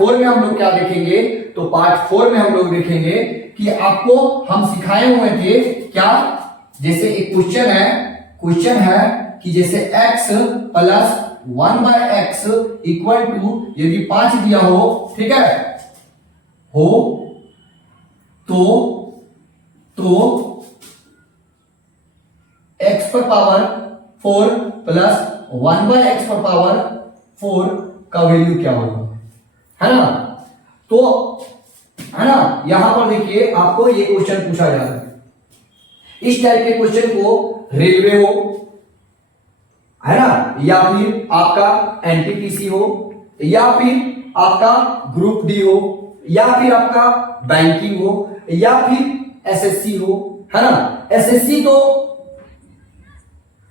4 में हम लोग क्या देखेंगे, तो पार्ट 4 में हम लोग देखेंगे कि आपको हम सिखाए हुए थे क्या, जैसे एक क्वेश्चन है कि जैसे x plus 1/x equal to यदि 5 दिया हो, ठीक है, हो तो x पर पावर 4 प्लस 1/x पर पावर 4 का वैल्यू क्या होगा, है ना। तो है ना, यहां पर देखिए आपको ये क्वेश्चन पूछा जा रहा है। इस टाइप के क्वेश्चन को रेलवे हो, है ना, या फिर आपका एनटीपीसी हो, या फिर आपका ग्रुप डी हो, या फिर आपका बैंकिंग हो, या फिर एसएससी हो, है ना। एसएससी तो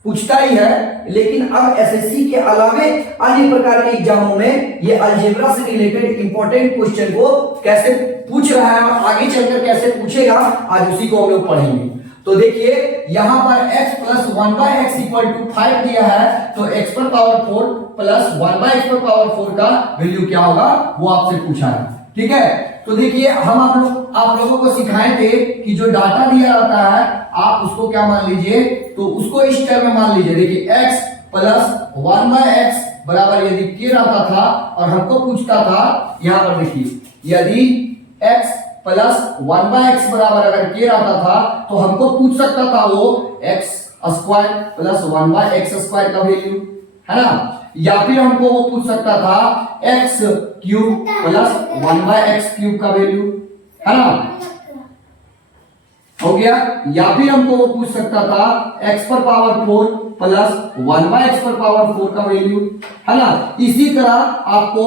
पूछता ही है, लेकिन अब एसएससी के अलावे अन्य प्रकार के एग्जामों में ये अलजेब्रा से रिलेटेड इंपॉर्टेंट क्वेश्चन को कैसे पूछ रहा है और आगे चलकर कैसे पूछेगा, आज उसी को हम लोग पढ़ेंगे। तो देखिए यहां पर x plus 1/x equal to 5 दिया है, तो x पर पावर 4 प्लस 1/x पर पावर 4 का वैल्यू क्या होगा वो आपसे पूछा है, ठीक है। तो देखिए हम आप लोगों को सिखाए थे कि जो डाटा दिया जाता है आप उसको क्या मान लीजिए, तो उसको इस टर्म में मान लीजिए। देखिए x प्लस 1/x बराबर यदि k रहता था और हमको पूछता था, यहां पर देखिए यदि x प्लस 1/x बराबर अगर k रहता था तो हमको पूछ सकता था वो x square plus 1/x square का वैल्यू, है ना, या फिर हमको वो पूछ सकता था x cube plus 1/x cube का वैल्यू, है ना, हो गया। या फिर हमको वो पूछ सकता था x पर पावर 4 प्लस 1/x पर पावर 4 का वैल्यू, है ना। इसी तरह आपको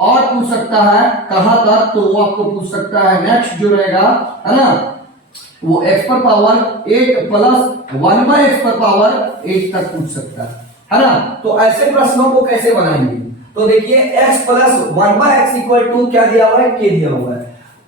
और पूछ सकता है कहां तक, तो वो आपको पूछ सकता है नेक्स्ट जो रहेगा, है ना, वो x पर पावर 8 प्लस 1/x पर पावर 8 तक पूछ सकता है ना। तो ऐसे प्रश्नों को कैसे बनाएंगे, तो देखिए x plus 1/x equal to क्या दिया हुआ है, k दिया हुआ है।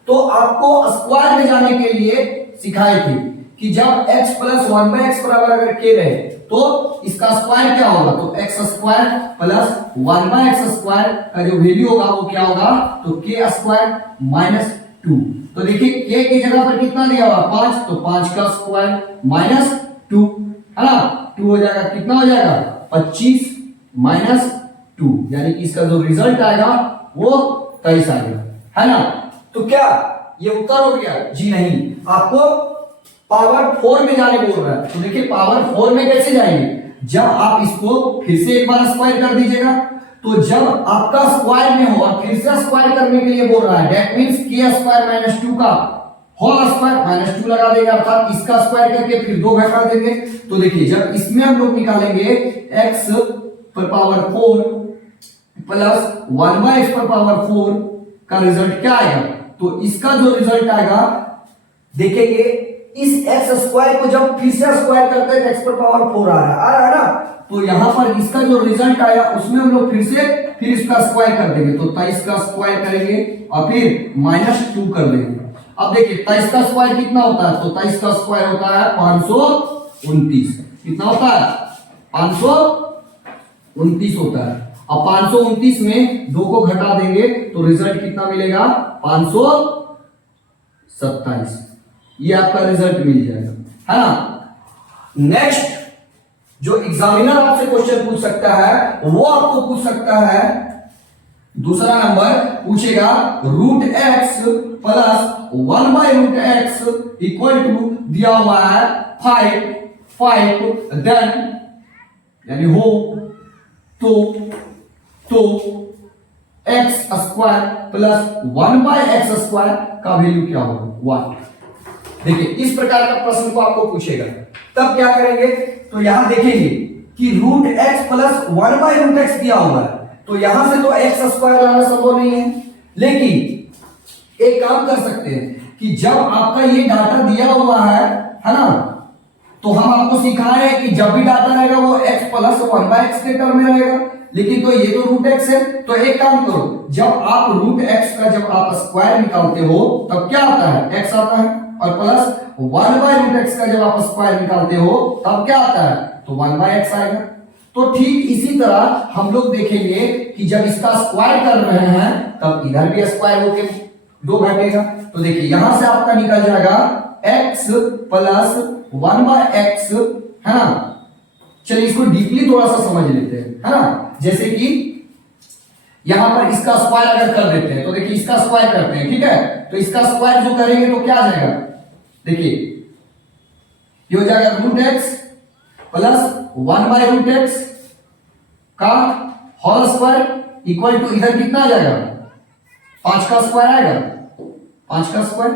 तो आपको स्क्वायर में जाने के लिए सिखाए थे कि जब x प्लस 1/x बराबर अगर k रहे तो इसका स्क्वायर क्या होगा, तो x square plus 1/x square का जो वैल्यू होगा वो क्या होगा, तो k स्क्वायर माइनस 2। तो देखिए k की जगह पर कितना दिया हुआ 5, तो 5 का स्क्वायर माइनस 2, है ना, 2 हो जाएगा, कितना हो जाएगा 25 माइनस 2, यानी कि इसका जो रिजल्ट आएगा वो 23 आएगा, है ना। तो क्या ये उत्तर हो गया, जी नहीं, आपको पावर 4 में जाने बोल रहा है। तो देखिए पावर 4 में कैसे जाएंगे, जब आप इसको फिर से एक बार स्क्वायर कर दीजिएगा, तो जब आपका स्क्वायर में हो और फिर से स्क्वायर करने के लिए बोल रहा है, that means k square minus 2 का होल स्क्वायर माइनस 2 लगा देंगे, अर्थात इसका स्क्वायर करके फिर 2 घटा देंगे। तो देखिए जब इसमें हम लोग निकालेंगे x पर पावर 4 प्लस 1/x पर पावर 4 का रिजल्ट क्या आएगा, तो इसका जो रिजल्ट आएगा देखेंगे इस x स्क्वायर को जब फिर से स्क्वायर करते हैं x पर पावर 4 आ रहा है ना, तो यहां पर इसका जो रिजल्ट आया उसमें हम लोग फिर इसका स्क्वायर कर देंगे, तो 23 का स्क्वायर करेंगे और फिर माइनस 2 कर देंगे। अब देखिए 23 का स्क्वायर कितना होता है, तो 23 का स्क्वायर होता है 529, कितना होता है 529 होता है। अब 529 में 2 को घटा देंगे तो रिजल्ट कितना मिलेगा 527, ये आपका रिजल्ट मिल जाएगा, है ना। नेक्स्ट जो एग्जामिनर आपसे क्वेश्चन पूछ सकता है वो आपको पूछ सकता है, दूसरा नंबर पूछेगा √x plus 1/√x equal to दिया हुआ है 5 देन यानी हो तो x square plus 1/x square का वैल्यू क्या होगा 1। देखिए इस प्रकार का प्रश्न को आपको पूछेगा, तब क्या करेंगे, तो यहां देखेंगे कि √x प्लस 1/√x दिया हुआ है, तो यहां से तो x स्क्वायर लाना संभव नहीं है, लेकिन एक काम कर सकते हैं कि जब आपका ये डाटा दिया हुआ है ना, तो हम आपको सिखाए हैं कि जब भी डाटा रहेगा वो x प्लस 1/x के टर्म में रहेगा, लेकिन तो ये तो √x है, तो एक काम करो, जब आप √x का जब आप स्क्वायर निकालते हो तब क्या आता है x आता है, और प्लस 1/√x का जब आप स्क्वायर निकालते हो तब क्या आता है, तो 1/x आएगा। तो ठीक इसी तरह हम लोग देखेंगे कि जब इसका स्क्वायर कर रहे हैं तब इधर भी स्क्वायर होके 2 घटेगा। तो देखिए यहां से आपका निकल जाएगा x प्लस 1/x, है ना। चलिए इसको डीपली थोड़ा सा समझ लेते हैं, है ना। जैसे कि यहां पर इसका स्क्वायर अगर कर देते हैं तो देखिए इसका स्क्वायर करते हैं, ठीक है। तो इसका स्क्वायर जो करेंगे तो क्या आ जाएगा, देखिए ये हो जाएगा √x प्लस 1/√x का होल स्क्वायर इक्वल टू इधर कितना आ जाएगा, 5 का स्क्वायर आएगा, 5 का स्क्वायर।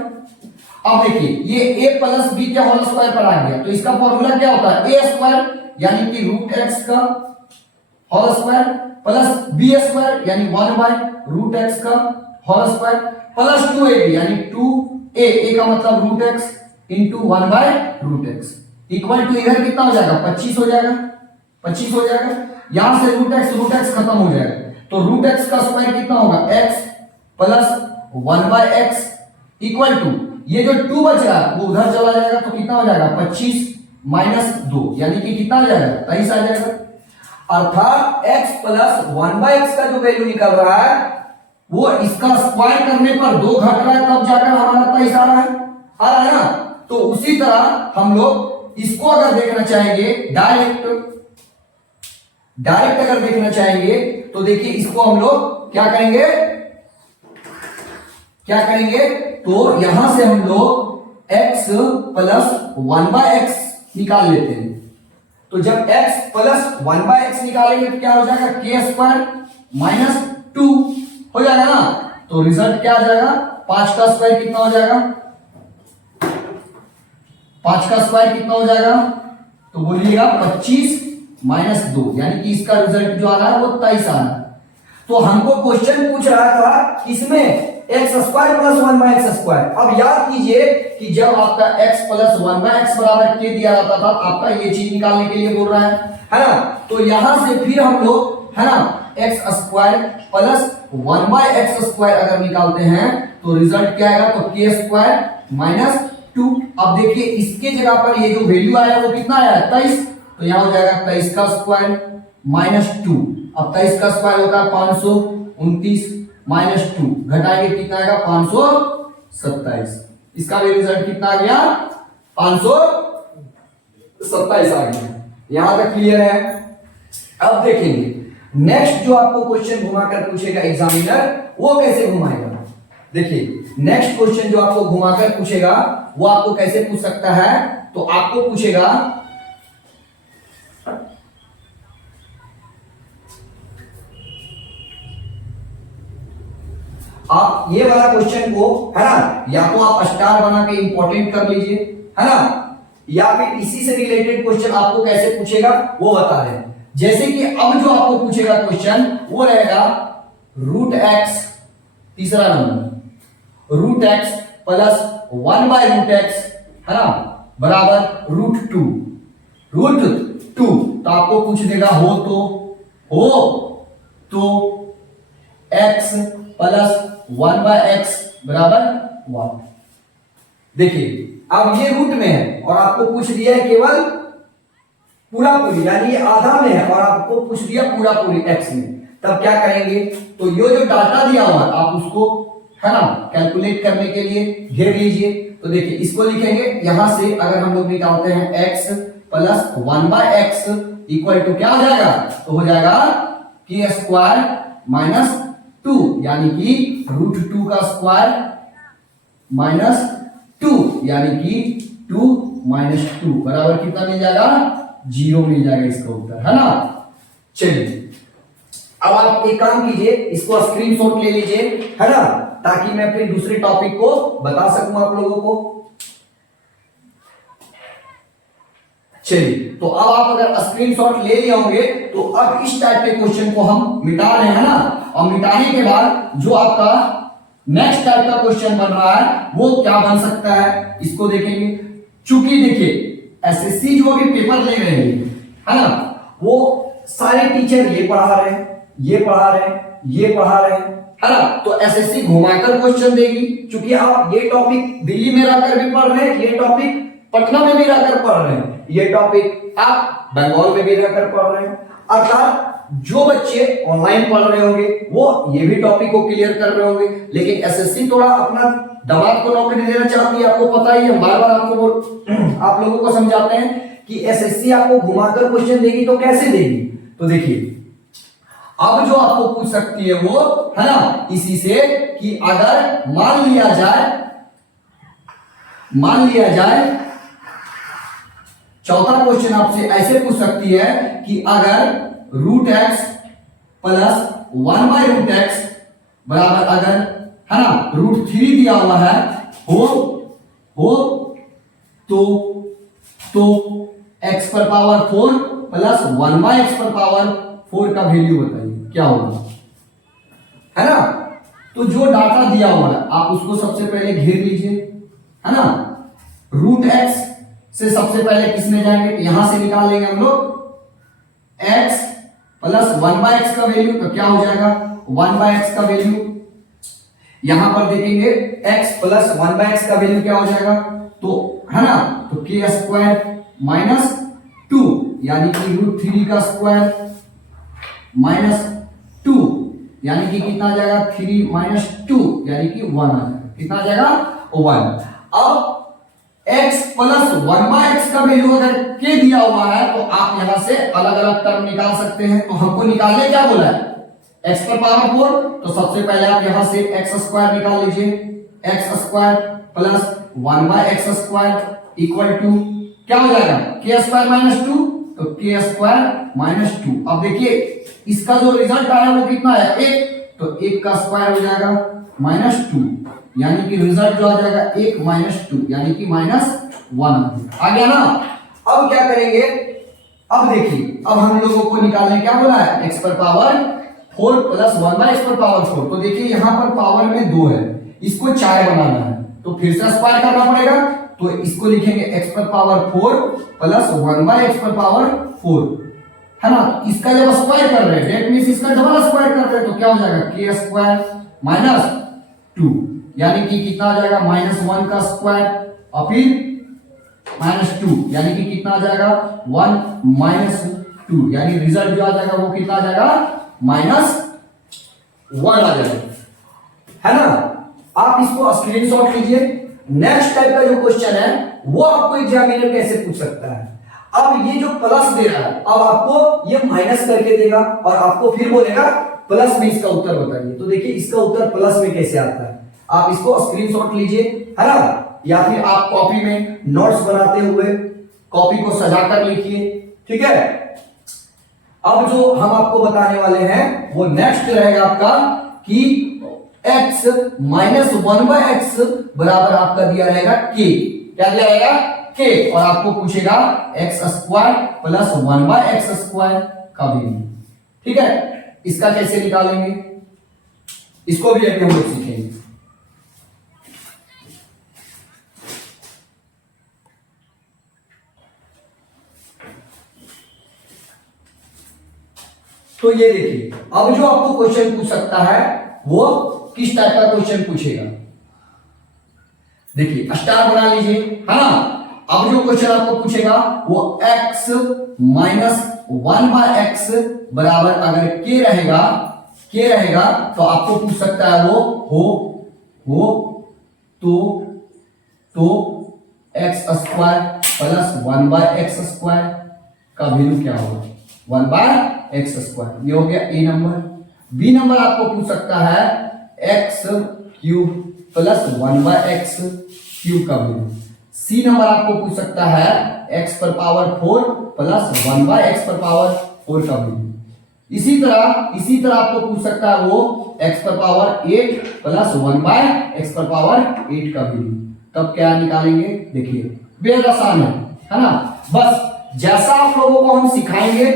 अब देखिए ये a प्लस b के होल स्क्वायर पर आ गया, तो इसका फॉर्मूला क्या होता है, a स्क्वायर यानी कि √x का whole square plus b square यानी 1/√x का होल स्क्वायर प्लस 2ab यानी 2a का मतलब √x into 1/√x equal to इधर कितना हो जाएगा, 25 हो जाएगा, 25 हो जाएगा। यहां से √x खत्म हो जाएगा, तो √x का स्क्वायर कितना होगा, x plus 1/x equal to ये जो 2 बच रहा है वो उधर चला जाएगा, तो कितना हो जाएगा, 25 माइनस 2 यानी कि कितना आ जाएगा, 23 आ जाएगा। अर्थात x प्लस 1/x का जो वैल्यू निकल रहा है वो इसका स्क्वायर करने पर 2 घट रहा है, तब जाकर हमारा 23 आ रहा है ना। तो उसी तरह हम लोग इसको अगर देखना चाहेंगे डायरेक्ट अगर देखना चाहेंगे तो देखिए इसको हम लोग क्या करेंगे, तो यहां से हम लोग x प्लस 1/x निकाल लेते हैं। तो जब x प्लस 1/x निकालेंगे तो क्या हो जाएगा, k स्क्वायर माइनस 2 हो जाएगा ना। तो रिजल्ट क्या आ जाएगा, 5 का स्क्वायर कितना हो जाएगा, 5 का स्क्वायर कितना हो जाएगा, तो बोलिएगा 25 माइनस 2 यानी कि इसका रिजल्ट जो आ रहा है वो 23 आ रहा है। तो हमको क्वेश्चन पूछ रहा था इसमें x square plus 1/x square. अब याद कीजिए कि जब आपका x प्लस 1/x बराबर k दिया जाता था आपका ये चीज निकालने के लिए बोल रहा है ना। तो यहां से फिर हम लोग, है ना, x square plus 1/x square अगर निकालते हैं तो रिजल्ट क्या आएगा, तो k स्क्वायर माइनस 2। अब देखिए इसके जगह पर ये जो वैल्यू आया वो कितना आया है, 23, तो यहां हो जाएगा 23 का स्क्वायर माइनस 2। अब 23 का स्क्वायर होता है 529 माइनस 2 घटाएंगे कितना आएगा, 527। इसका भी रिजल्ट कितना आ गया, 527 आ गया। यहां तक क्लियर है। अब देखेंगे नेक्स्ट जो आपको क्वेश्चन घुमाकर पूछेगा एग्जामिनर, वो कैसे घुमाएगा। देखिए नेक्स्ट क्वेश्चन जो आपको घुमाकर पूछेगा वो आपको कैसे पूछ सकता है, तो आपको पूछेगा आप ये वाला क्वेश्चन को, है ना, या तो आप स्टार बना के इंपॉर्टेंट कर लीजिए, है ना, या फिर इसी से रिलेटेड क्वेश्चन आपको कैसे पूछेगा वो बता रहे हैं। जैसे कि अब जो आपको पूछेगा क्वेश्चन वो रहेगा √x, तीसरा नंबर √x प्लस 1/√x, है ना, बराबर √2। तो आपको पूछ देगा हो तो x प्लस 1/x बराबर 1। देखिए अब ये रूट में है और आपको पूछ दिया है केवल पूरा पूरी, यानी ये आधा में है और आपको पूछ दिया पूरा पूरी x में, तब क्या करेंगे, तो ये जो डाटा दिया हुआ है आप उसको, है ना, कैलकुलेट करने के लिए घेर लीजिए। तो देखिए इसको लिखेंगे, यहां से अगर हम लोग निकालते हैं x plus 1/x equal to क्या हो जाएगा, तो हो जाएगा k स्क्वायर माइनस 2 यानी कि √2 का स्क्वायर माइनस 2 यानी कि 2 माइनस 2 बराबर कितना मिल जाएगा, 0 मिल जाएगा इसका उत्तर, है ना। चलिए अब आप एक काम कीजिए, इसको स्क्रीनशॉट ले लीजिए, है ना, ताकि मैं फिर दूसरे टॉपिक को बता सकूं आप लोगों को। चलिए तो अब आप अगर स्क्रीनशॉट ले लिए होंगे तो अब इस टाइप के क्वेश्चन को हम मिटा रहे हैं ना, और मिटाने के बाद जो आपका नेक्स्ट टाइप का क्वेश्चन बन रहा है वो क्या बन सकता है, इसको देखेंगे। चूंकि देखिए एसएससी जो भी पेपर ले रहे हैं, है ना, वो सारे टीचर ये पढ़ा रहे हैं, ये पढ़ा रहे हैं, ये पढ़ा रहे हैं, है ना, तो एसएससी घुमाकर क्वेश्चन देगी। क्योंकि आप ये टॉपिक दिल्ली में रहकर भी पढ़ रहे हैं, ये टॉपिक पटना में भी रहकर पढ़ रहे हैं, ये टॉपिक आप बंगाल में भी रहकर पढ़ रहे हैं, अर्थात जो बच्चे ऑनलाइन पढ़ रहे होंगे वो ये भी टॉपिक को क्लियर कर रहे होंगे, लेकिन एसएससी थोड़ा अपना दमाग को नौकरी देना चाहती है। आपको पता ही है, बार बार आप लोगों को समझाते हैं कि एसएससी आपको घुमाकर क्वेश्चन देगी तो कैसे देगी। तो देखिए अब जो आपको पूछ सकती है वो है ना इसी से कि अगर मान लिया जाए चौथा क्वेश्चन आपसे ऐसे पूछ सकती है कि अगर रूट एक्स प्लस 1/√x बराबर अगर है ना √3 दिया हुआ है हो तो x पर पावर 4 प्लस 1/x⁴ का वैल्यू बताइए क्या होगा, है ना। तो जो डाटा दिया हुआ है आप उसको सबसे पहले घेर लीजिए, है ना। √x से सबसे पहले किसमें जाएंगे, यहां से निकाल लेंगे हम लोग x प्लस 1/x का वैल्यू, तो क्या हो जाएगा 1/x का वैल्यू। यहां पर देखेंगे x प्लस 1/x का वैल्यू क्या हो जाएगा, तो है ना तो k² - 2 यानी कि √3 का स्क्वायर -2 यानी कि कितना आ जाएगा 3 - 2 यानी कि 1 आ जाएगा, कितना आ जाएगा 1। अब x प्लस 1/x का वैल्यू अगर k दिया हुआ है तो आप यहां से अलग अलग टर्म निकाल सकते हैं। तो हमको निकालने क्या बोला है, x पर पावर 4, तो सबसे पहले आप यहां से x² निकाल लीजिए, x² plus 1/x² equal to क्या हो जाएगा k² - 2, तो k² - 2। अब देखिए इसका जो रिजल्ट आया वो कितना है 1, तो 1 का स्क्वायर हो जाएगा -2 यानी कि रिजल्ट जो आ जाएगा 1 - 2 यानी कि -1 आ गया ना। अब क्या करेंगे, अब देखिए अब हम लोगों को निकालने क्या बोला है x पर पावर 4 प्लस 1/x⁴। तो देखिए यहां पर पावर में 2 है, इसको 4 बनाना है तो फिर से स्क्वायर करना पड़ेगा, तो इसको लिखेंगे x पर पावर 4 प्लस 1/x⁴, है ना। इसका जब स्क्वायर कर रहे हैं डेट मींस इसका डबल स्क्वायर कर रहे हैं तो क्या हो जाएगा k² - 2 यानी कि कितना आ जाएगा -1 का स्क्वायर और फिर -2 यानी कि कितना आ जाएगा 1 - 2 यानी रिजल्ट जो आ जाएगा वो कितना आ जाएगा -1 आ जाएगा, है ना। आप इसको स्क्रीनशॉट लीजिए। नेक्स्ट टाइप का जो क्वेश्चन है वो आपको एग्जामिनर कैसे पूछ सकता है। अब ये जो प्लस दे रहा है अब आपको ये माइनस करके देगा और आपको फिर बोलेगा प्लस में इसका उत्तर बताइए। तो देखिए इसका उत्तर प्लस में कैसे आता है, आप इसको स्क्रीनशॉट लीजिए, है ना, या फिर आप कॉपी में नोट्स बनाते हुए कॉपी को सजाकर लिखिए, ठीक है। अब जो हम आपको बताने वाले हैं वो नेक्स्ट रहेगा आपका कि x माइनस 1/x बराबर आपका दिया रहेगा k, क्या दिया रहेगा k, और आपको पूछेगा x² प्लस 1/x² का वैल्यू, ठीक है। इसका कैसे निकालेंगे इसको भी अभी हम लोग सीखेंगे। तो ये देखिए अब जो आपको क्वेश्चन पूछ सकता है वो किस टाइप का क्वेश्चन पूछेगा, देखिए स्टार बना लीजिए, है ना। अब जो क्वेश्चन आपको पूछेगा वो x माइनस 1/x बराबर अगर k रहेगा तो आपको पूछ सकता है वो हो तो x² प्लस 1/x² का वैल्यू क्या होगा 1/x²। ये हो गया ए नंबर। बी नंबर आपको पूछ सकता है x³ प्लस 1/x³ का वैल्यू। सी नंबर आपको पूछ सकता है x पर पावर 4 प्लस 1/x⁴ का वैल्यू। इसी तरह आपको पूछ सकता है वो x पर पावर 8 प्लस 1/x⁴ का वैल्यू। तब क्या निकालेंगे, देखिए बेहद आसान है ना। बस जैसा आप लोगों को हम सिखाएंगे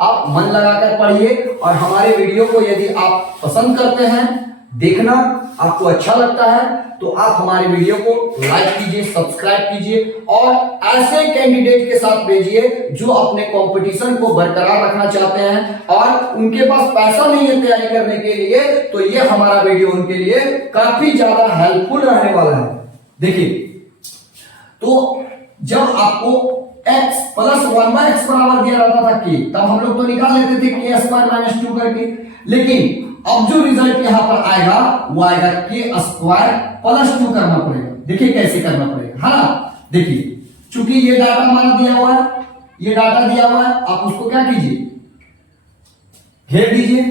आप मन लगाकर पढ़िए, और हमारे वीडियो को यदि आप पसंद करते हैं, देखना आपको अच्छा लगता है तो आप हमारे वीडियो को लाइक कीजिए, सब्सक्राइब कीजिए और ऐसे कैंडिडेट के साथ भेजिए जो अपने कंपटीशन को बरकरार रखना चाहते हैं और उनके पास पैसा नहीं है तैयारी करने के लिए, तो ये हमारा वीडियो उनके लिए काफी ज्यादा हेल्पफुल रहने वाला है। देखिए तो जब आपको x प्लस 1/x बराबर दिया रहता था k, तब हम लोग तो निकाल लेते थे k स्क्वायर माइनस 2 करके, लेकिन अब जो रिजल्ट यहां पर आएगा वो आएगा k स्क्वायर प्लस 2 करना पड़ेगा। देखिए कैसे करना पड़ेगा, है ना। देखिए चूंकि ये डाटा हमारा दिया हुआ है, ये डाटा दिया हुआ है, आप उसको क्या कीजिए, घेर दीजिए।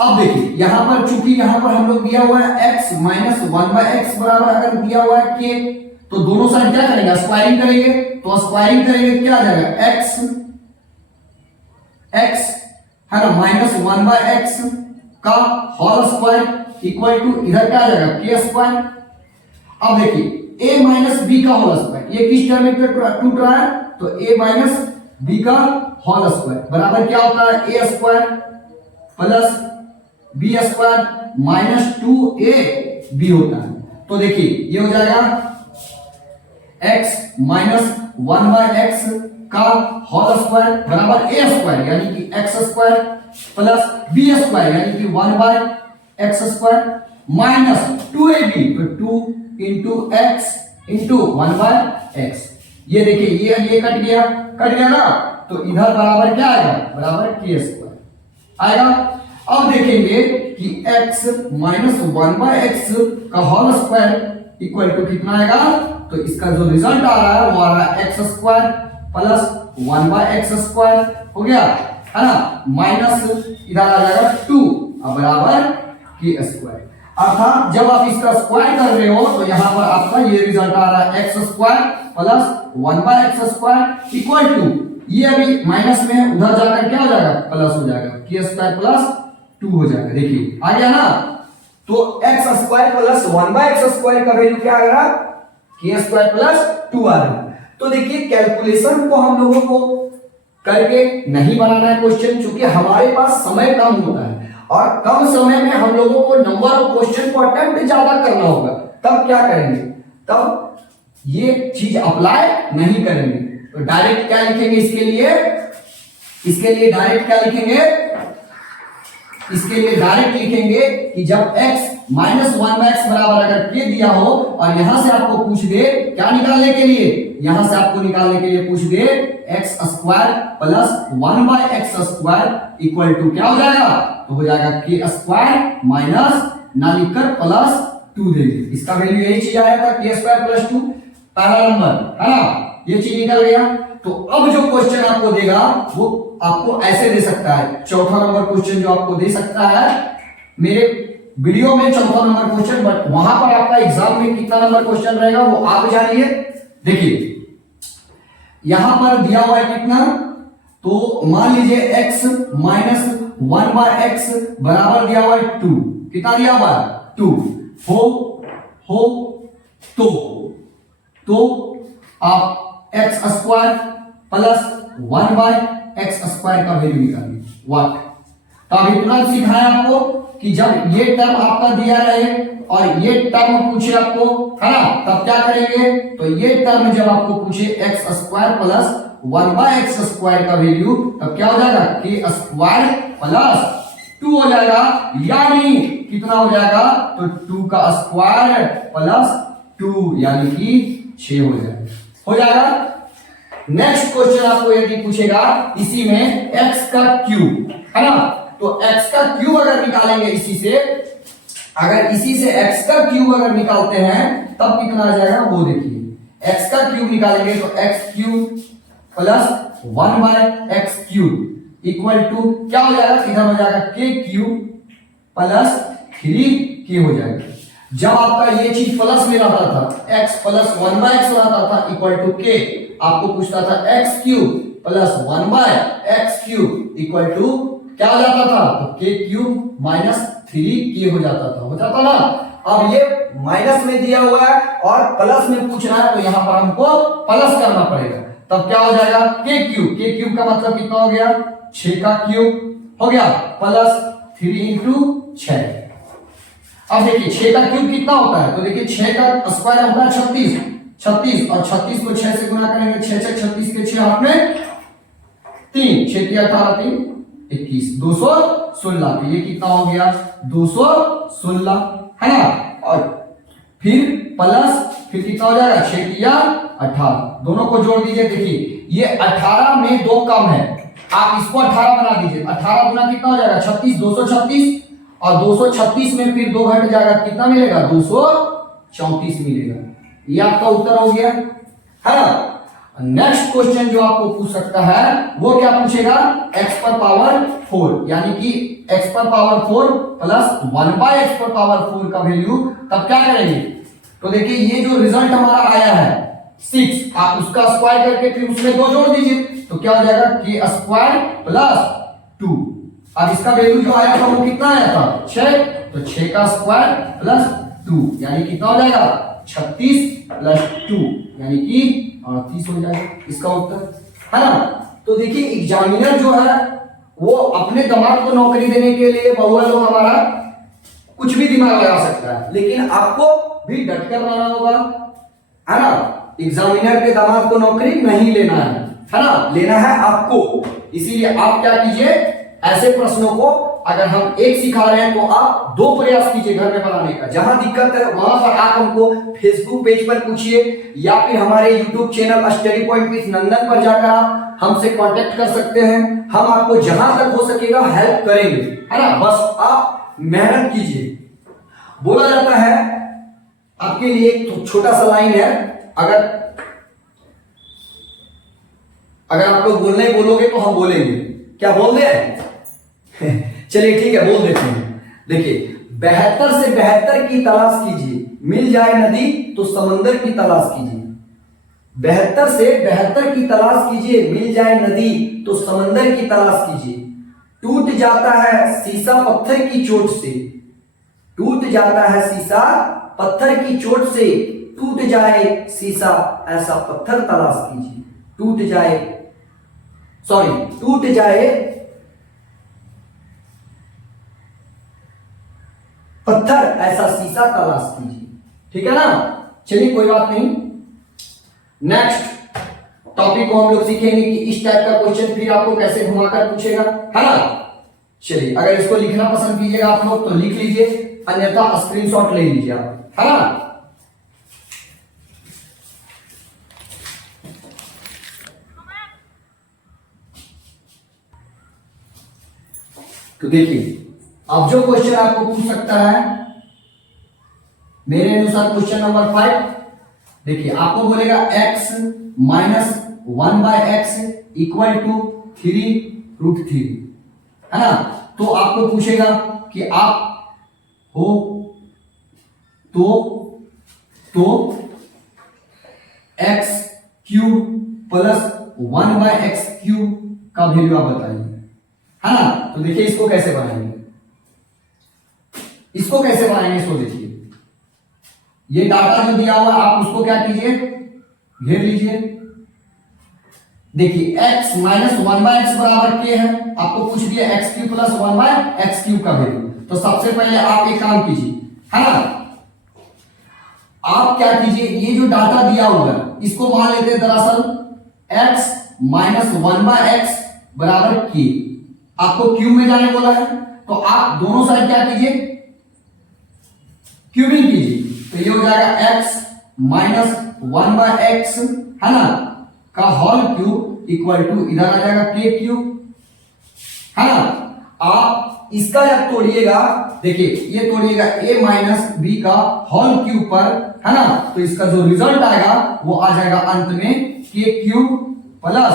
अब देखिए यहां पर चूंकि यहां पर हम लोग दिया हुआ है x माइनस 1/x बराबर अगर दिया हुआ है k, तो दोनों साइड क्या करेंगे, स्क्वायरिंग करेंगे। तो स्क्वायरिंग करेंगे क्या आ जाएगा, x है ना माइनस 1/x का होल स्क्वायर इक्वल टू इधर क्या आ जाएगा k स्क्वायर। अब देखिए a माइनस b का होल स्क्वायर, ये किस टर्म में टूट रहा है, तो a माइनस b का होल स्क्वायर बराबर क्या होता है, a square plus b square minus 2ab होता है। तो देखिए ये हो जाएगा x माइनस 1/x का होल स्क्वायर बराबर a स्क्वायर यानी कि x square plus b square यानी कि 1/x स्क्वायर माइनस 2ab, तो 2 इंटू x इंटू 1/x। ये देखिए ये कट गया ना, तो इधर बराबर क्या आएगा, बराबर k स्क्वायर आएगा। अब देखेंगे कि x माइनस 1/x का होल स्क्वायर इक्वल टू कितना आएगा, तो इसका जो रिजल्ट आ रहा है वो आ रहा है x square plus 1/x square हो गया, है ना, माइनस इधर आ जाएगा 2 अब बराबर k स्क्वायर। अर्थात जब आप इसका स्क्वायर कर रहे हो तो यहां पर आपका ये रिजल्ट आ रहा है x square plus 1/x square equal to, ये अभी माइनस में है, उधर जाकर क्या हो जाएगा, प्लस हो जाएगा, k स्क्वायर प्लस 2 हो जाएगा। देखिए आ गया ना, तो x square plus 1/x square का वैल्यू क्या आएगा, k स्क्वायर प्लस 2 आ रहा है। तो देखिए कैलकुलेशन को हम लोगों को करके नहीं बनाना है क्वेश्चन, क्योंकि हमारे पास समय कम होता है और कम समय में हम लोगों को नंबर ऑफ क्वेश्चन को अटेम्प्ट ज्यादा करना होगा। तब क्या करेंगे, तब ये चीज अप्लाई नहीं करेंगे। तो डायरेक्ट क्या लिखेंगे इसके लिए डायरेक्ट क्या लिखेंगे, इसके लिए डायरेक्ट लिखेंगे कि जब x माइनस 1/x बराबर अगर k दिया हो और यहां से आपको पूछ दे क्या निकालने के लिए, यहां से आपको निकालने के लिए पूछ दे x square plus 1/x square equal to क्या हो जाएगा, तो हो जाएगा k स्क्वायर माइनस ना लिखकर प्लस 2 दे दीजिए, इसका वैल्यू यही चीज आया था k स्क्वायर प्लस 2 पहला नंबर, है ना, ये चीज निकल गया। तो अब जो क्वेश्चन आपको देगा वो आपको ऐसे दे सकता है, चौथा नंबर क्वेश्चन जो आपको दे सकता है मेरे वीडियो में चौथा नंबर क्वेश्चन, बट वहां पर आपका एग्जाम में कितना नंबर क्वेश्चन रहेगा वो आप जानिए। देखिए यहां पर दिया हुआ है कितना, तो मान लीजिए x माइनस 1/x बराबर दिया हुआ है 2, कितना दिया हुआ है 2 हो तो आप x square plus 1/x square का वैल्यू निकालिए व्हाट। तो अभी तुरंत सिखाया आपको कि जब ये टर्म आपका दिया रहे और ये टर्म पूछे आपको, है ना, तब क्या करेंगे, तो ये टर्म जब आपको पूछे x square plus 1/x square का वैल्यू, तब क्या हो जाएगा k स्क्वायर प्लस 2 हो जाएगा, यानी कितना हो जाएगा, तो 2 का स्क्वायर प्लस 2 यानी कि 6 हो जाएगा। नेक्स्ट क्वेश्चन आपको यदि पूछेगा इसी में x का क्यूब, है ना, तो x का क्यूब अगर निकालेंगे इसी से, अगर इसी से x का क्यूब अगर निकालते हैं तब कितना आ जाएगा वो देखिए, x का क्यूब निकालेंगे तो x cube plus 1/x cube equal to क्या हो जाएगा, इधर हो जाएगा k क्यूब प्लस 3k हो जाएगा। जब आपका ये चीज प्लस में रहता था, x प्लस 1/x रहता था इक्वल टू k, आपको पूछता था x cube plus 1/x cube equal to क्या हो जाता था, तो k क्यूब माइनस 3k हो जाता ना। अब ये माइनस में दिया हुआ है और प्लस में पूछ रहा है, तो यहां पर हमको प्लस करना पड़ेगा, तब क्या हो जाएगा k क्यूब का मतलब कितना हो गया, 6 का क्यूब हो गया प्लस 3 इंटू 6। अब देखिए 6 का क्यूब कितना होता है, तो देखिए 6 का स्क्वायर होता है 36 और 36 को 6 से गुना करेंगे, 6 36 के 6 हाथ में 3, 6 3 18 3 21 216, तो ये कितना हो गया 216, है ना, और फिर प्लस फिर कितना हो जाएगा 6 3 18, दोनों को जोड़ दीजिए। देखिए ये 18 में 2 कम है, आप इसको 18 बना दीजिए। 18 गुना कितना हो जाएगा 36, 236, और 236 में फिर 2 घट जाएगा, कितना मिलेगा 234 मिलेगा। ये आपका उत्तर हो गया है ना। नेक्स्ट क्वेश्चन जो आपको पूछ सकता है वो क्या पूछेगा, x पर पावर 4, यानी कि x पर पावर 4 प्लस 1/x पर पावर 4 का वैल्यू तब क्या करेंगे। तो देखिए ये जो रिजल्ट हमारा आया है 6, आप उसका स्क्वायर करके फिर उसमें 2 जोड़ दीजिए, तो क्या हो जाएगा k स्क्वायर प्लस 2। अब इसका वैल्यू जो आया था वो कितना आया था 6, तो 6 का स्क्वायर प्लस 2 यानी कितना हो जाएगा 36 प्लस 2 यानी कि 38 हो जाएगा इसका उत्तर, है ना। तो देखिए एग्जामिनर जो है वो अपने दिमाग को नौकरी देने के लिए बहुआ लोग हमारा कुछ भी दिमाग लगा सकता है, लेकिन आपको भी डट कर रहना होगा, है ना। एग्जामिनर के दिमाग को नौकरी नहीं लेना है ना, लेना है आपको। इसीलिए आप क्या कीजिए, ऐसे प्रश्नों को अगर हम एक सिखा रहे हैं तो आप 2 प्रयास कीजिए घर में बनाने का। जहां दिक्कत है वहां पर आप हमको फेसबुक पेज पर पूछिए या फिर हमारे YouTube channel study point with Nandan पर जाकर आप हमसे कांटेक्ट कर सकते हैं। हम आपको जहां तक हो सकेगा हेल्प करेंगे, है ना। बस आप मेहनत कीजिए। बोला जाता है आपके लिए एक छोटा सा लाइन है, अगर आप लोग बोलने बोलोगे तो हम बोलेंगे, क्या बोल दें चलिए ठीक है बोल देते हैं। देखिए 72 से 72 की तलाश कीजिए, मिल जाए नदी तो समंदर की तलाश कीजिए। 72 से 72 की तलाश कीजिए, मिल जाए नदी तो समंदर की तलाश कीजिए। टूट जाता है शीशा पत्थर की चोट से, टूट जाता है शीशा पत्थर की चोट से, टूट जाए शीशा ऐसा पत्थर तलाश कीजिए। टूट जाए पत्थर ऐसा शीशा तलाश कीजिए, ठीक है ना। चलिए कोई बात नहीं, नेक्स्ट टॉपिक को हम लोग सीखेंगे कि इस टाइप का क्वेश्चन फिर आपको कैसे घुमाकर पूछेगा, है ना। चलिए अगर इसको लिखना पसंद कीजिएगा आप लोग तो लिख लीजिए, अन्यथा स्क्रीनशॉट ले लीजिए आप, है ना। तो देखिए अब जो क्वेश्चन आपको पूछ सकता है मेरे अनुसार क्वेश्चन नंबर 5, देखिए आपको बोलेगा x minus 1/x equal to 3√3, है ना। तो आपको पूछेगा कि आप हो तो x³ प्लस 1/x³ का वैल्यू आप बताइए, है ना। तो देखिए इसको कैसे बनाएंगे, इसको देखिए ये डाटा जो दिया हुआ आप उसको क्या कीजिए घेर लीजिए। देखिए x माइनस 1/x बराबर k है, आपको पूछ दिया x³ प्लस 1/x³ का वैल्यू। तो सबसे पहले आप एक काम कीजिए, है ना, आप क्या कीजिए ये जो डाटा दिया हुआ है इसको मान लेते हैं दरअसल x माइनस 1/x बराबर k, आपको क्यूब में जाने बोला है तो आप दोनों साइड क्या कीजिए क्यूबिंग कीजिए। तो ये हो जाएगा x माइनस 1/x, है ना, का होल क्यूब इक्वल टू इधर आ जाएगा k³, है ना। आप इसका जब तोड़िएगा, देखिए ये तोड़िएगा a माइनस b का होल क्यूब पर, है ना, तो इसका जो रिजल्ट आएगा वो आ जाएगा अंत में k³ प्लस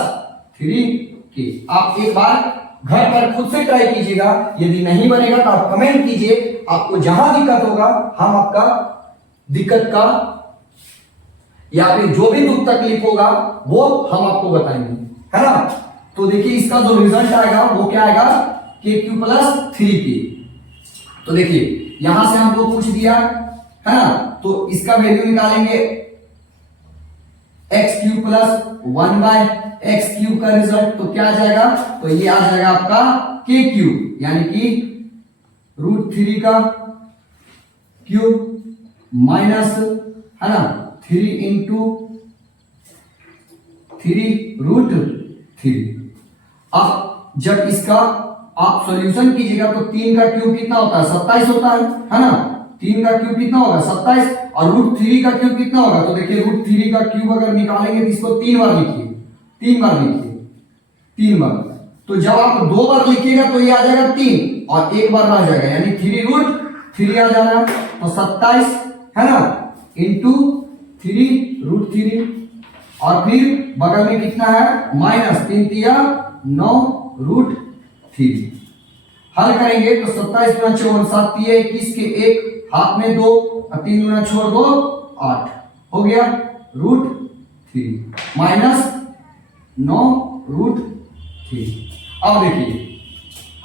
3k। आप एक बार घर पर खुद से ट्राई कीजिएगा, यदि नहीं बनेगा तो आप कमेंट कीजिए। आपको जहां दिक्कत होगा हम आपका दिक्कत का या फिर जो भी दुख तकलीफ होगा वो हम आपको बताएंगे, है ना। तो देखिए इसका जो रिजल्ट आएगा वो क्या आएगा k³ प्लस 3k। तो देखिए यहां से हमको पूछ दिया, है ना, तो इसका वैल्यू निकालेंगे x³ प्लस 1/x³ का रिजल्ट, तो क्या आ जाएगा, तो ये आ जाएगा आपका k³ यानी कि √3 का क्यूब माइनस, है ना, 3 इंटू 3√3। अब जब इसका आप सॉल्यूशन कीजिएगा तो 3 का क्यूब कितना होता है 27 होता है ना। 3 का क्यूब कितना होगा 27, और रूट 3 का क्यूब कितना होगा, तो देखिए रूट 3 का क्यूब अगर निकालेंगे तो इसको 3 बार लिखिए, 3 बार लिखिए, 3 बार। तो जब आप 2 बार लिखिएगा तो ये आ जाएगा 3 और 1 बार रह जाएगा, यानी 3 रूट 3 आ जाएगा। तो 27 है ना इंटू 3 रूट 3, और फिर बगल में कितना है माइनस 3 तिया 9 रूट 3। हल करेंगे तो 27 गुना 4 7 तिया 21 के 1 हाथ में 2 और 3 गुना छोड़ 2 8 हो गया रूट 3 माइनस 9 रूट 3। अब देखिए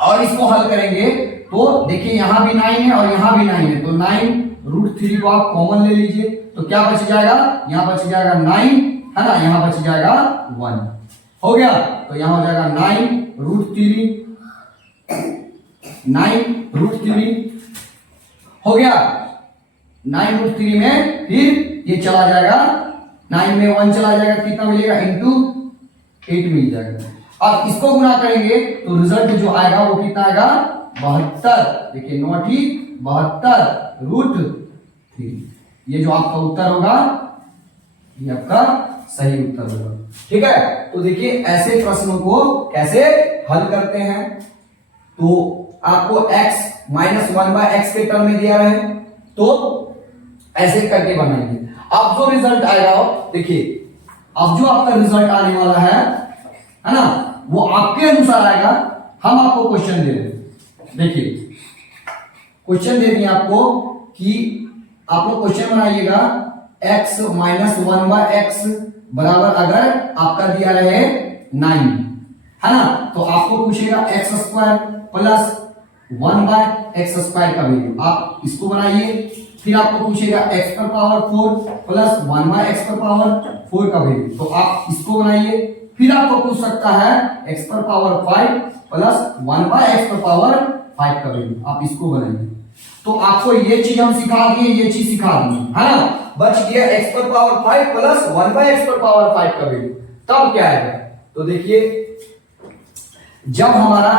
और इसको हल करेंगे तो देखिए यहां भी 9 है और यहां भी 9 है, तो 9 रूट 3 को आप कॉमन ले लीजिए, तो क्या बच जाएगा, यहां बच जाएगा 9 है ना, यहां बच जाएगा 1 हो गया। तो यहां हो जाएगा 9 रूट 3, 9 रूट 3 हो गया। 9 रूट 3 में फिर ये चला जाएगा, 9 में 1 चला जाएगा, कितना मिलेगा इंटू 8 मिल जाएगा। अब इसको गुना करेंगे तो रिजल्ट जो आएगा वो कितना आएगा 72। देखिए 9 ठीक 72 रूट 3, ये जो आपका उत्तर होगा ये आपका सही उत्तर होगा। ठीक है, तो देखिए ऐसे प्रश्नों को कैसे हल करते हैं। तो आपको x माइनस 1/x के टर्म में दिया रहे तो ऐसे करके बनाएंगे। अब जो रिजल्ट आएगा देखिए, अब जो आपका रिजल्ट आने वाला है ना, वो आपके अनुसार आएगा। हम आपको क्वेश्चन दे रहे हैं, देखिए क्वेश्चन दे दिए आपको कि आप लोग क्वेश्चन बनाइएगा x माइनस 1/x बराबर अगर आपका दिया रहे 9 है ना, तो आपको पूछेगा x square plus 1/x square का वैल्यू, आप इसको बनाइए। फिर आपको पूछेगा x पर पावर 4 प्लस 1/x पर पावर 4 का वैल्यू, तो आप इसको बनाइए। फिर आपको पूछ सकता है x पर पावर 5 प्लस 1/x पर पावर 5 का वैल्यू, आप इसको बनाइए। तो आपको ये चीज हम सिखा दिए, ये चीज सिखा दिए है ना, बच गया x पर पावर 5 प्लस 1/x पर पावर 5 का वैल्यू। तब क्या आएगा, तो देखिए जब हमारा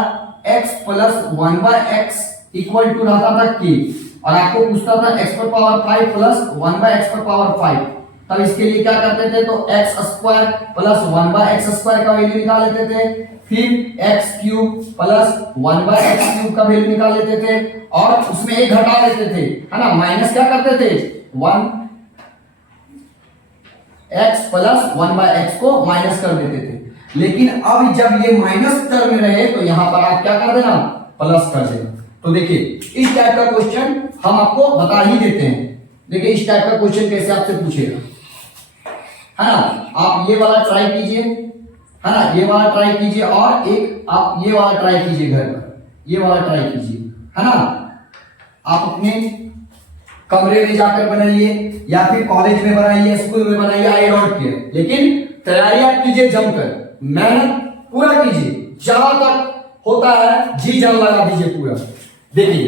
x plus 1/x equal to रहता था k और आपको पूछता था x पर पावर 5 प्लस 1/x पर पावर 5, तब इसके लिए क्या करते थे, तो x square plus 1/x square का वैल्यू निकाल लेते थे। फिर x cube plus 1/x cube का वैल्यू निकाल लेते थे और उसमें एक घटा देते थे है ना, माइनस क्या करते थे 1x प्लस 1/x को माइनस कर देते थे। लेकिन अब जब ये माइनस टर्म में रहे तो यहां पर आप क्या कर देना प्लस कर देना। तो देखिए इस टाइप का क्वेश्चन हम आपको बता ही देते हैं। देखिए इस टाइप का क्वेश्चन कैसे आपसे पूछेगा है ना, आप ये वाला ट्राई कीजिए है ना, ये वाला ट्राई कीजिए और एक आप ये वाला ट्राई कीजिए घर पर, ये वाला ट्राई कीजिए है ना, आप अपने कमरे में जाकर बनाइए या फिर कॉलेज में बनाइए, स्कूल में बनाइए, आई डोंट केयर, लेकिन तैयारी आप कीजिए जमकर, मेहनत पूरा कीजिए, जहां तक होता है जी जान लगा दीजिए पूरा। देखिए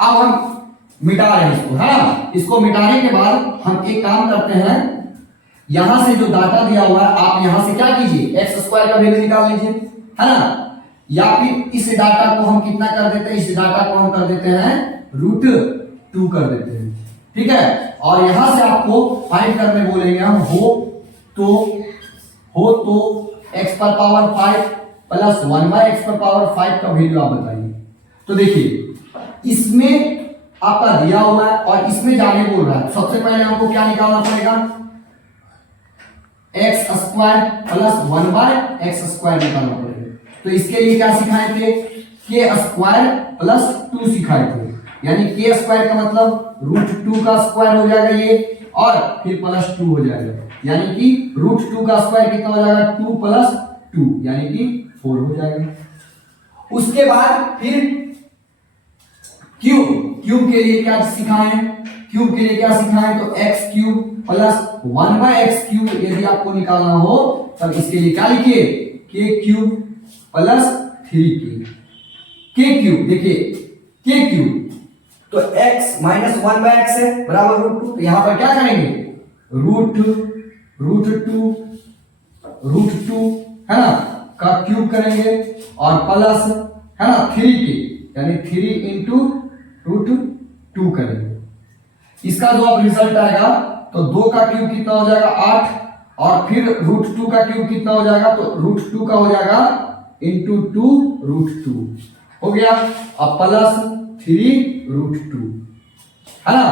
अब हम मिटा रहे हैं इसको है ना, इसको मिटाने के बाद हम एक काम करते हैं, यहां से जो डाटा दिया हुआ है आप यहां से क्या कीजिए एक्स स्क्वायर का वैल्यू निकाल लीजिए है ना, या फिर इस डाटा को हम कितना कर देते हैं, इस डाटा को हम कर देते हैं √2 कर देते हैं। ठीक है, और यहां से आपको फाइंड करने बोलेंगे हम हो तो x पर पावर 5 प्लस 1/x पर पावर 5 का वैल्यू आप बताइए। तो देखिए इसमें आपका दिया हुआ है और इसमें जाने बोल रहा है, सबसे पहले हमको क्या निकालना पड़ेगा x square plus 1/x square निकालना पड़ेगा। तो इसके लिए क्या सिखाए थे, k स्क्वायर प्लस 2 सिखाए थे, यानी k स्क्वायर का मतलब √2 का स्क्वायर हो जाएगा ये और फिर प्लस 2 हो जाएगा, यानी कि √2 का स्क्वायर कितना हो जाएगा 2 प्लस 2 यानी कि 4 हो जाएगा। उसके बाद फिर क्यूब के लिए क्या सिखाए, क्यूब के लिए क्या सिखाए, तो x cube plus 1/x cube यदि आपको निकालना हो तब इसके लिए क्या लिखिए k cube plus 3k cube. देखिए k क्यूब तो x माइनस 1/x है बराबर √2, तो यहां पर क्या करेंगे √2 है ना का क्यूब करेंगे और प्लस है ना 3k यानी 3 इंटू √2 2 करेंगे। इसका जो अब रिजल्ट आएगा तो 2 का क्यूब कितना हो जाएगा 8, और फिर √2 का क्यूब कितना हो जाएगा, तो √2 का हो जाएगा इंटू 2 √2 हो गया। अब प्लस 3 √2 है ना।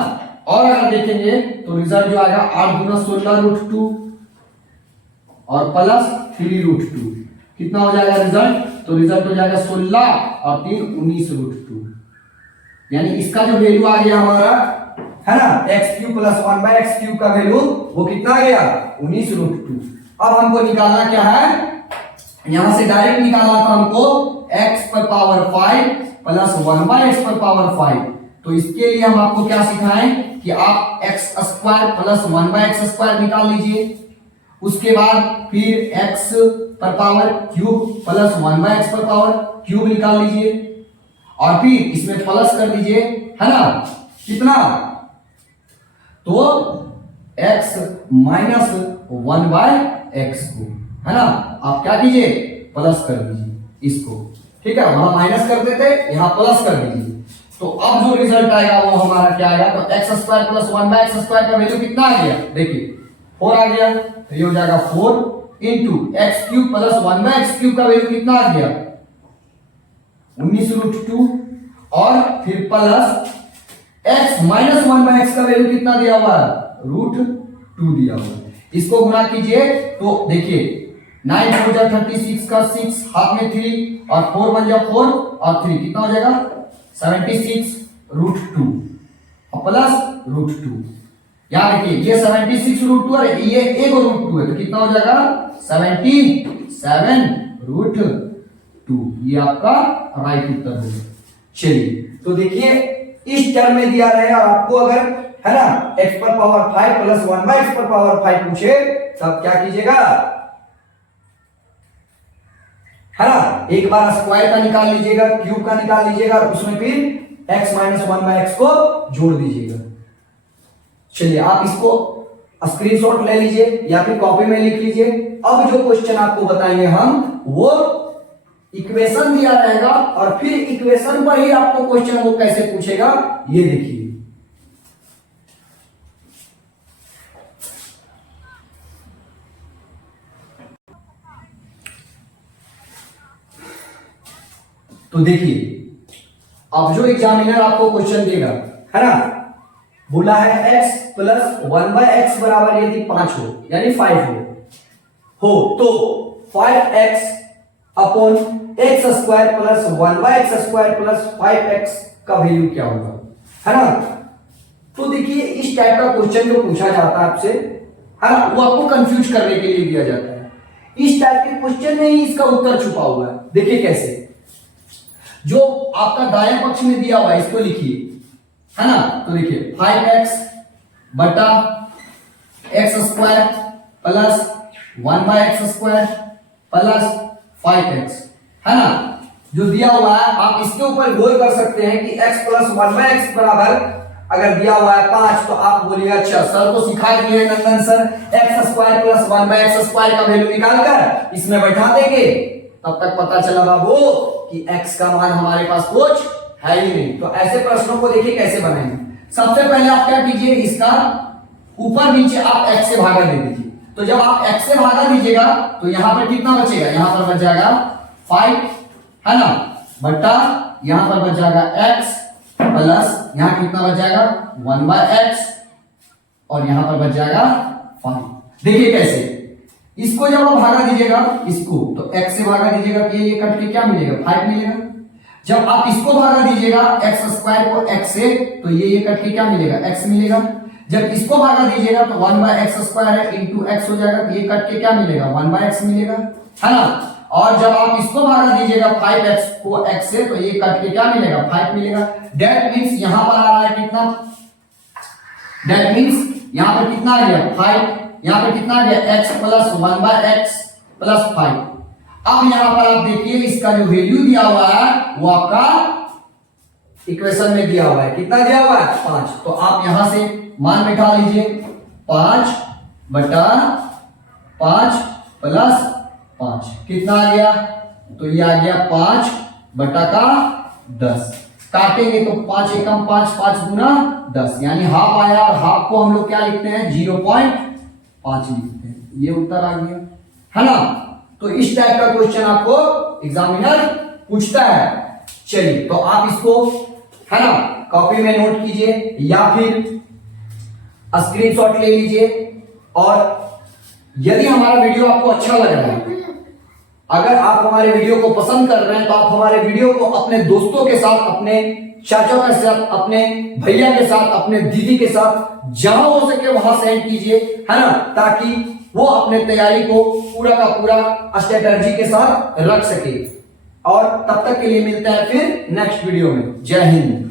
और अगर देखेंगे तो रिजल्ट जो आएगा 8 गुना 16 √2 और प्लस 3 √2 कितना हो जाएगा रिजल्ट, तो रिजल्ट हो जाएगा 16 और 3 19 √2, यानी इसका जो वैल्यू आ गया हमारा है ना x³ प्लस 1/x³ का वैल्यू वो कितना आ गया 19 √2। अब हमको निकालना क्या है, यहां से डायरेक्ट निकालना था हमको x⁵ प्लस 1/x⁵। तो इसके लिए हम आपको क्या सिखाएं कि आप x² प्लस 1/x² निकाल लीजिए, उसके बाद फिर x⁵ प्लस 1/x⁵ निकाल लीजिए, और फिर इसमें प्लस कर दीजिए है ना, कितना, तो x माइनस 1/x को है ना, आप क्या कीजिए प्लस कर दीजिए इसको, ठीक है, वहां माइनस करते थे यहां प्लस कर दीजिए। तो अब जो रिजल्ट आएगा वो हमारा क्या आएगा, तो x² प्लस 1/x² का वैल्यू कितना आ गया, देखिए 4 आ गया, तो ये हो जाएगा 4 इंटू x³ प्लस 1/x³ का वैल्यू कितना आ गया 19 √2, और फिर प्लस x माइनस 1/x का वैल्यू कितना दिया हुआ है √2 दिया हुआ है। इसको गुणा कीजिए तो देखिए 9 4 जा 36 का 6 हाथ में 3 और 4 1 जा 4 और 3 कितना हो जाएगा 76 √2 और प्लस √2। यहां देखिए ये 76 √2 और ये एक √2 है, तो कितना हो जाएगा 77 √2। ये आपका राइट उत्तर होगा। चलिए तो देखिए इस टर्म में दिया रहेगा, और आपको अगर है ना x⁵ प्लस 1/x⁵ पूछे तब क्या कीजिएगा, है ना, एक बार स्क्वायर का निकाल लीजिएगा, क्यूब का निकाल लीजिएगा, और उसमें फिर x माइनस 1/x को जोड़ दीजिएगा। चलिए आप इसको स्क्रीनशॉट ले लीजिए या फिर कॉपी में लिख लीजिए। अब जो क्वेश्चन आपको बताएंगे हम वो इक्वेशन दिया रहेगा, और फिर इक्वेशन पर ही आपको क्वेश्चन वो कैसे पूछेगा ये देखिए। तो देखिए अब जो एग्जामिनर आपको क्वेश्चन देगा है ना, बोला है x प्लस 1/x बराबर यदि 5 हो यानी 5 हो तो 5x upon x² plus 1/x² plus 5x का वैल्यू क्या होगा, है ना। तो देखिए इस टाइप का क्वेश्चन जो पूछा जाता है आपसे, है ना, वो आपको कंफ्यूज करने के लिए दिया जाता है। इस टाइप के क्वेश्चन में ही इसका उत्तर छुपा हुआ है। देखिए कैसे, जो आपका दाएं पक्ष में दिया हुआ है इसको लिखिए, है ना, तो देखिए 5x बटा x² plus 1/x² plus 5x, है ना, जो दिया हुआ है आप इसके ऊपर गौर कर सकते हैं कि x प्लस 1/x बराबर अगर दिया हुआ है 5, तो आप बोलिए अच्छा सर तो सिखा दिए नंदन सर x² प्लस 1/x² का वैल्यू निकालकर इसमें बैठा देंगे, तब तक पता चला बाबू कि x का मान हमारे पास कुछ है ही नहीं। तो ऐसे प्रश्नों को देखिए कैसे बनाएंगे। सबसे पहले आप क्या कीजिए, इसका ऊपर नीचे आप x से भागा दे दीजिए। तो जब आप x से भागा दीजिएगा तो यहां पर कितना बचेगा, यहां पर बच जाएगा 5, है ना, बटा यहां पर बच जाएगा x प्लस यहां कितना बच जाएगा 1/x और यहां पर बच जाएगा 5। देखिए कैसे, इसको जब आप भागा दीजिएगा इसको, तो x से भागा दीजिएगा तो ये कट के क्या मिलेगा 5 मिलेगा। जब आप इसको भागा दीजिएगा x² को x से, तो ये कट के क्या मिलेगा x मिलेगा। जब इसको भागा दीजिएगा तो 1/x² है इंटू x हो जाएगा, तो ये कट के क्या मिलेगा 1/x मिलेगा, है ना। और जब आप इसको भागा दीजिएगा 5x को x से, तो ये कट के क्या मिलेगा 5 मिलेगा। दैट मींस यहां पर आ रहा है कितना, दैट मींस यहां पर कितना आ गया 5, यहां पर कितना आ गया x प्लस 1/x प्लस 5। अब यहां पर आप देखिए इसका जो वैल्यू दिया हुआ है वो आपका इक्वेशन में दिया हुआ है, कितना दिया हुआ है 5। तो आप यहां से मान बैठा लीजिए 5 बटा 5 प्लस 5 कितना आ गया, तो ये आ गया 5 बटा का 10। काटेंगे तो 5 एकम 5, 5 गुना 10, यानी हाफ आया, और हाफ को हम लोग क्या लिखते हैं 0.5 लिखते हैं। ये उत्तर आ गया, है ना। तो इस टाइप का क्वेश्चन आपको एग्जामिनर पूछता है। चलिए, तो आप इसको, है ना, कॉपी में नोट कीजिए या फिर स्क्रीनशॉट ले लीजिए। और यदि हमारा वीडियो आपको अच्छा लग रहा है, अगर आप हमारे वीडियो को पसंद कर रहे हैं, तो आप हमारे वीडियो को अपने दोस्तों के साथ, अपने चाचा के साथ, अपने भैया के साथ, अपने दीदी के साथ, जहां हो सके वहां सेंड कीजिए, है ना, ताकि वो अपने तैयारी को पूरा का पूरा स्ट्रेटजी के साथ रख सके। और तब तक के लिए मिलता है फिर नेक्स्ट वीडियो में। जय हिंद।